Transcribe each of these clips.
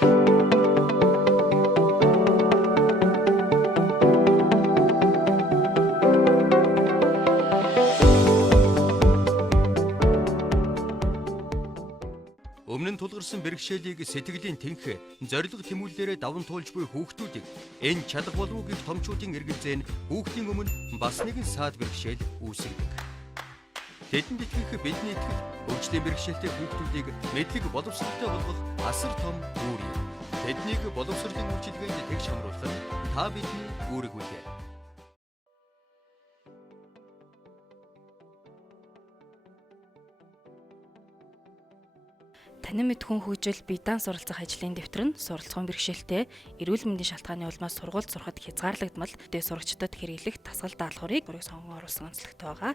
Өмнө нь тулгарсан бэрхшээлийг сэтгэлийн тэнх зориг тэмүүллээрээ даван туулж буй хүүхдүүдийг энэ чадах болов уу гэх томчуудын эргэлзээ нь хүүхдийн өмнө бас нэгэн саад бэрхшээл үүсгэдэг. Тэдэнд итгэх бидний итгэл хөгжлийн бэрхшээлтэй хүүхдүүдийг мэдлэг боловсролтой болгох асар том үүрэг юм. Тэднийг боловсролын үйлчилгээнд тэгш хамруулахад та бидний үүрэг үлээ. Танин мэд хүн хөгжил биедан суралцах ажлын дэвтэр нь суралцсан бэрхшээлтэй эрүүл мэндийн шалтгааны улмаас сургуульд сурахад хязгаарлагдмал дэ сурагчдад хэрэглэх дасгал даалгаврыг сонгон оруулсан онцлогтой байгаа.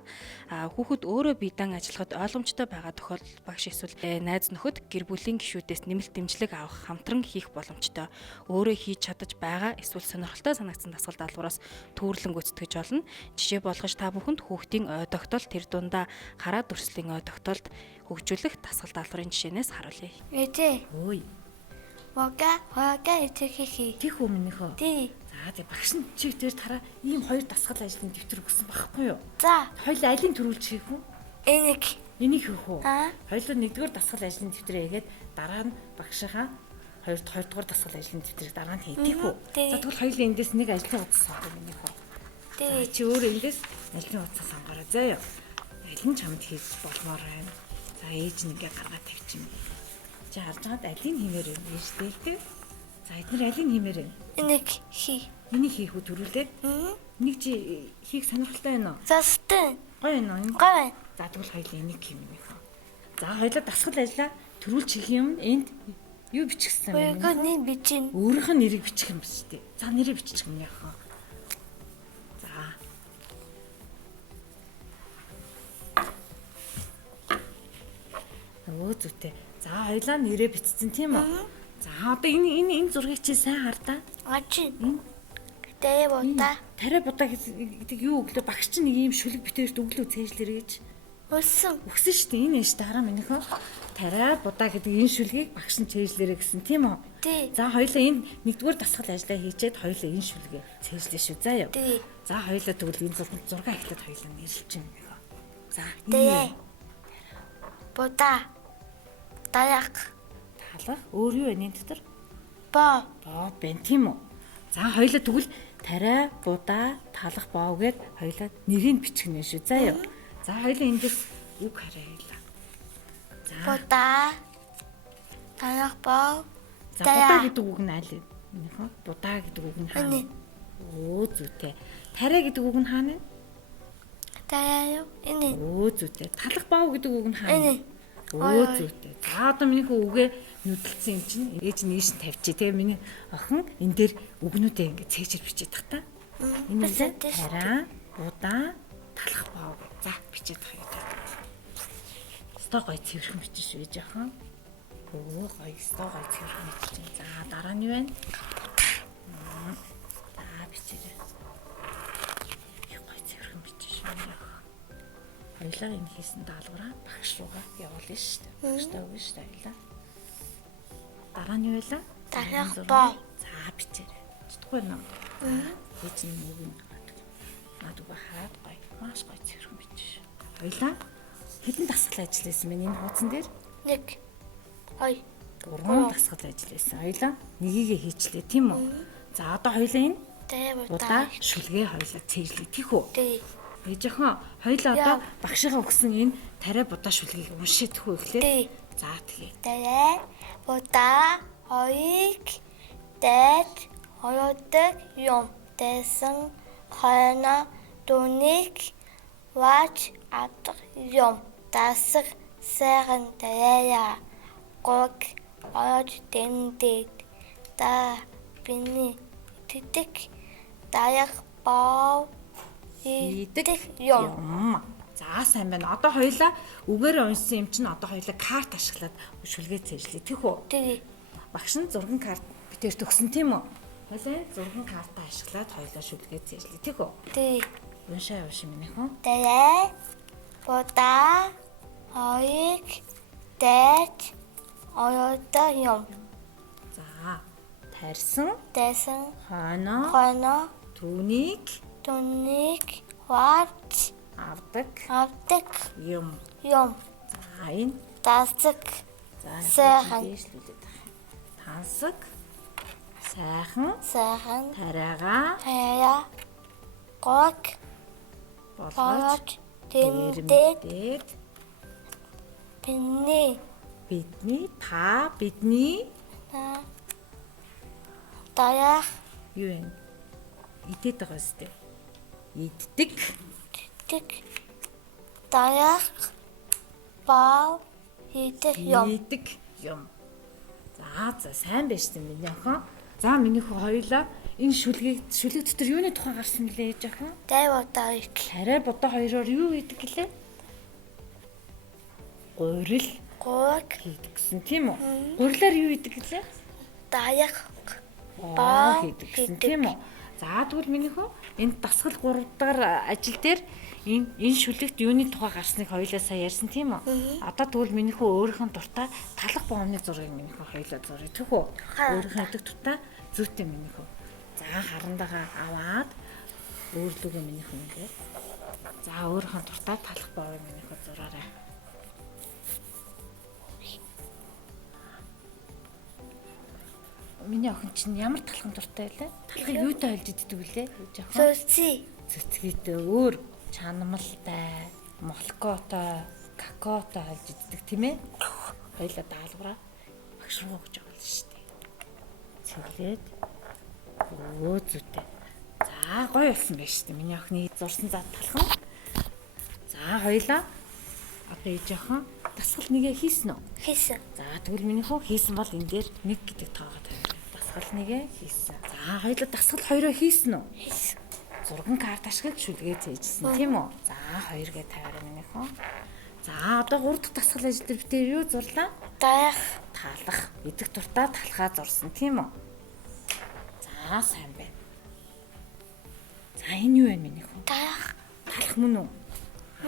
Хүүхэд өөрөө биедан ажиллахад ойлгомжтой байгаа тохиолдолд багш эсвэл найз нөхөд гэр бүлийн гишүүдээс нэмэлт дэмжлэг авах хамтран хийх боломжтой. Өөрөө хийж чадаж байгаа эсвэл сонирхолтой санагдсан дасгал даалгавраас түүрлэн гүйцэтгэж болно. Жишээ болгож та бүхэнд хүүхдийн ой тогтоол тэр дундаа хараа дүрслийн ой тогтоолд хөгжүүлэх дасгал даалгаврын жишээнээс харуулъя. Эдээ. Ой. Вага итгэхи. Тих өмнөхөө. Тий. За тий багш нь чиг дээр тараа ийм хоёр дасгал ажлын дэвтэр өгсөн байхгүй юу? За. Хоёул алийг төрүүлж хийх үү? Энийг. Энийг хийх үү? Аа. Хоёул нэгдүгээр дасгал ажлын дэвтрээ хийгээд дараа нь багшийнхаа хоёрдугаар дасгал ажлын дэвтрийг дараа нь хийдэг үү? За тэгвэл хоёул эндээс нэг ажлын утас сонгох юм уу? Тий. Чи өөр эндээс ажлын утас сонгороо заяа. Аль нь чамд хийж болмоор байна? За ээж нь ингээ гаргаад тавьчихна. Чи харж байгаад алийг хиймээр юм биш дээ. За эдгээр алийг хиймээр юм. Энийг хий. Энийг хийх үү төрүүлээд? Энийг чи хийх сонирхолтой байна уу? Застэн. Гоё юм уу? Гой. За тэгвэл хоёул энийг хийнэ. За хоёулаа дасгал ажиллаа төрүүлж хийх юм энд юу бичгсэн юм бэ? Өөрийнхөө бичин. Өөрийнх нь нэрийг бичих юм биш үү? За нэрийг бичих юм яах вэ? За. Өө зүйтэй. За хоёулаа нэрээ бичсэн тийм үү? За одоо энэ зургийг чи сайн хар та. Ачин. Тэ бота. Тарай будаа гэдэг юу өглөө багш чинь нэг юм шүлэг битээрт өглөө цээжлэр гэж. Өссөн. Өгсөн шүү дээ. Энэ шүү дээ хараа минийхөө. Тарай будаа гэдэг энэ шүлгийг багш нь цээжлэрэ гэсэн тийм үү? Тий. За хоёулаа энэ нэгдүгээр дасгал ажиллаа хийчээд хоёулаа энэ шүлгээ цээжлээ шүү заа юу. Тий. За хоёулаа тэгвэл энэ зураг ахлаад хоёулаа нэрлэж юм. За Тэ. Бота. Даяк. талах өөр юу вэ энэ дотор? Бо. Боо бэн тийм үү? За хоёулаа тэгвэл тарай будаа талах боо гэд хоёулаа нэрийг бичгэнэ шүү заа юу. За хоёулаа эндээс үг харъя. За Бота. Даяк бо. за будаа гэдэг үг нь аль вэ? Нөхөө будаа гэдэг үг нь хаана? Өө зүйтэй. Тарай гэдэг үг нь хаана? Даяа. Энийг. Өө зүйтэй. Талах боо гэдэг үг нь хаана? Энийг. Өө зүйтэй. За одоо минийхөө үгээ нүдэлсэн юм чинь ээж нээш нь тавьчих тэгээ миний охин энэ дээр үгнүүдээ ингэ цээжээр бичиж тах та. Энэ үгээ тарай, будаа, талах боо. За бичиж тах юм. Сто гой цэвэрхэн бичиж шүү ээж охин. Өө гой сто гой цэвэрхэн бичиж. За дараа нь юу вэ? За бичээрэй. Юу гой цэвэрхэн бичиж шүү. Хоёлаа энэ хийсэн даалгавраа багш руугаа явуулна шүү дээ. Багштай өгнө шүү дээ хоёлаа. Дараа нь юу вэ? Даяк бо. За бичээрэй. Чадахгүй нөө. Ээж нь мөгөнд. Надад хаад гой. Маш гой цэвэрхэн бичиж. Хоёлаа хэдэн дасгал ажилласан бэ энэ хуудсан дээр? Нэг. Ой. 3 дасгал ажилласан. Хоёлаа нёгийгээ хийчлээ тийм үү? За одоо хоёлаа энэ Тэ бота. удаа шүлгээ хоёлаа цээжлээ тийх үү? Тий. Ээж охин хоёлаа одоо багшийнхаа өгсөн энэ тарай будаа шүлгийг уншиж төхөө эхлэв. Тий. За тэгье. Тэ бота. Оик. Тэт. Хоёрдог юм. Тэсэн хойно дуник вач атг юм. Дасг сайхан даяа. Гог орж дэндэд. Та бини тэтг даяг боо Идэх юм. За сайн байна. Одоо хоёлаа үгээр уншсан юм чинь одоо хоёлаа карт ашиглаад шүлгээ цээжлээ тийх үү? Тий. Багш нь зурган карт битээр төгсөн тийм үү? Хоёлаа зурган картаа ашиглаад хоёлаа шүлгээ цээжлээ тийх үү? Тий. Уншаа явш минийхэн. Тэ бота. Оик. Тэт. Хоёрдог юм. За тарьсан дэсэн хойноо хойно түүнийг дүнийг варч авдаг авдаг юм. юм За энэ дасдаг за сайхан дээшлүүлээд байгаа. Тансаг сайхан сайхан тариагаа хаяа гог болгож болж тэмдээд дээд бидний бидний таях юу вэ? Идээд байгаа сте. Иддэг тэг таях баа хийдэг юм идэг юм. За сайн байж тээ миний охин. За миний хөө хоёлаа энэ шүлэг дотор юуны тухай гарсан гэлээ ээж охин? дэвотаик Арай бодоо хоёроор юу хийдэг гэлээ? Гурил гог хийдэг гэсэн тийм үү? Гурилаар юу хийдэг гэлээ? таях Баа хийдэг гэсэн тийм үү? За тэгвэл миний хөө энэ дасгал 3 дахь ажил дээр энэ шүлэгт юуны тухай гарсныг хоёлаа сая ярьсан тийм үү? Одоо тэгвэл миний хөө өөрийнх нь дуртай талах боомны зургийг миний хөө хоёлаа зуръя гэх үү? Өөрийнх нь дуртай зүйтэй миний хөө. За харандагаа аваад өөрлөгөө миний хөө ингээд. За өөрийнх нь дуртай талах боомыг миний хөө зураарай. Миний охин чинь ямар талхан дуртай байлаа? Талхыг юутай ойлж иддэг вүлээ? сөсци Цэцгээтэй өөр чанамалтай, молкотой, какаотой олж иддэг тийм ээ. Хоёлаа даалгавраа багш руу гэж байгаа л шүү дээ. Цэглээд өө зүйтэй. За гоё болсон байж шүү дээ. Миний охины зурсан зад талхан. За хоёлаа одоо ээж охин дасгал нэгэ хийсэн үү? хийсэн За тэгвэл миний хөө хийсэн бол энэ дээр 1 гэдэг тоогоо тавина. Дасгал нэгэ хийсэн. За хоёлаа дасгал 2-оо хийсэн үү? хийсэн Зурган карт ашиглаж шүлгээ цээжсэн тийм үү? За 2 гээ тавиараа миний хөө. За одоо 3 дахь дасгал ажил дээр битээ юу зурлаа? таях Талах. Идэх дуртай талхаа зурсан тийм үү? За сайн байна. За энэ юу вэ миний хөө? таях Талах мөн үү?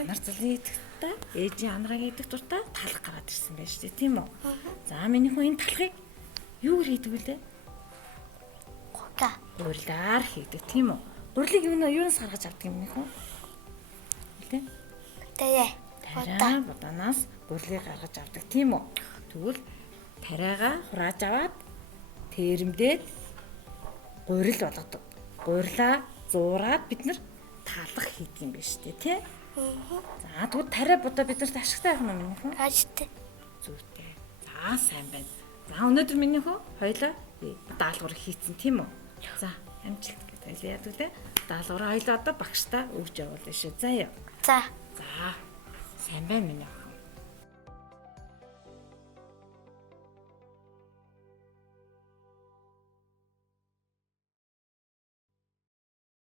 Анар залын идэх дуртай, ээжийн анараа идэх дуртай талах гараад ирсэн байж тээ тийм үү? За миний хөө энэ талхыг юугаар хийдэг вүлээ? гога Гурилаар хийдэг тийм үү? Гурилыг юунаас гаргаж авдаг юм бэ хөө? Үлээ? дэе Тарай будаанаас гурилыг гаргаж авдаг тийм үү? Тэгвэл тариагаа хурааж аваад тэрэмдээд гурил болгодог. Гурилаа зуураад бид нар талах хийдэг юм байна шүү дээ тий? За тэгвэл тариа будаа бид нарт ашигтай байх юм минийх үү? ажтай Зүйтэй. За сайн байна. За өнөөдөр минийх үү? Хоёлаа даалгавар хийцэн тийм үү? За амжилт гэдэг яа гэвэл даалгавраа хоёлаа одоо багштай өгч явуул шүү. За яа. за За сайн байна минийх.